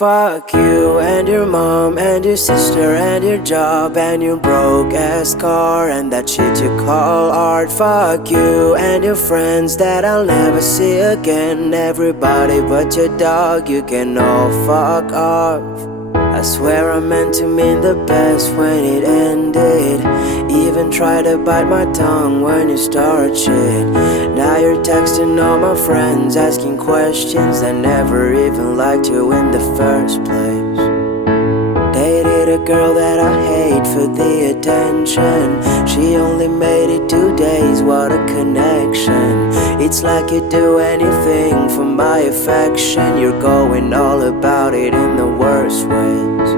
Fuck you and your mom and your sister and your job and your broke ass car and that shit you call art. Fuck you and your friends that I'll never see again. Everybody but your dog, you can all fuck off. I swear I meant to mean the best when it ended. Even tried to bite my tongue when you start shit. Now you're texting all my friends, asking questions that never even liked you in the first place. Dated a girl that I hate for the attention. She only made it 2 days, what a connection. It's like you'd do anything for my affection. You're going all about it in the worst ways.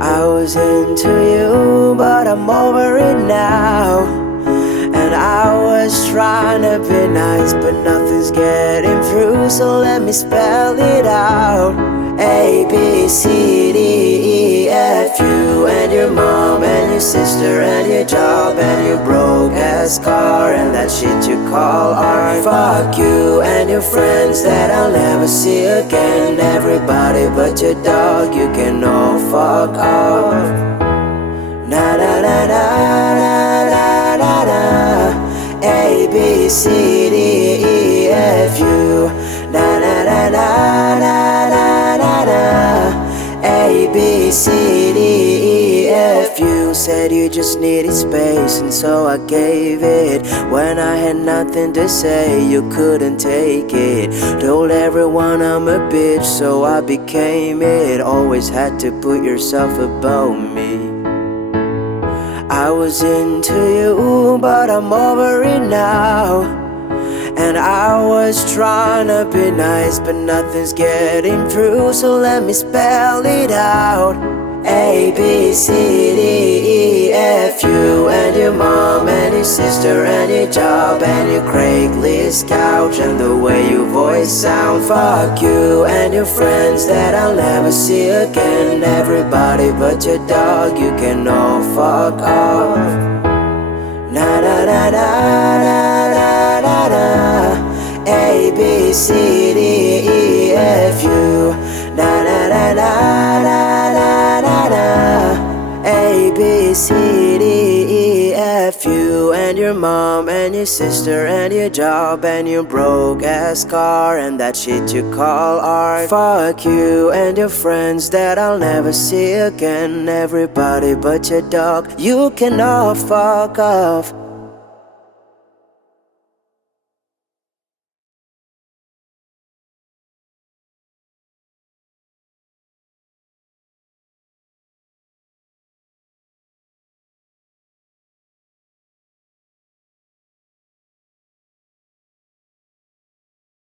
I was into you, but I'm over it now. And I was trying to be nice, but nothing's getting through, so let me spell it out. A, B, C, D, E, F, you and your mom and your sister and your job and your broke ass car and that shit you call art. Fuck you and your friends that I'll never see again. Everybody but your dog, you can all fuck off. Na na na na na na na na. A, B, C, D, E, F, U. Na na na na na na na na. A, B, C, D, E, F, U. Said you just needed space and so I gave it. When I had nothing to say, you couldn't take it. Told everyone I'm a bitch, so I became it. Always had to put yourself above me. I was into you, but I'm over it now. And I was trying to be nice, but nothing's getting through, so let me spell it out. A, B, C, D, E, F, you and your mom and your sister and your job and your Craigslist couch and the way your voice sound. Fuck you and your friends that I'll never see again. Everybody but your dog, you can all fuck off. Na na na na na na na na. A, B, C, D, E, F, U. Na na na na na na na na. A, B, C, D, E, F, you and your mom and your sister and your job and your broke ass car and that shit you call art. Fuck you and your friends that I'll never see again. Everybody but your dog, you can all fuck off.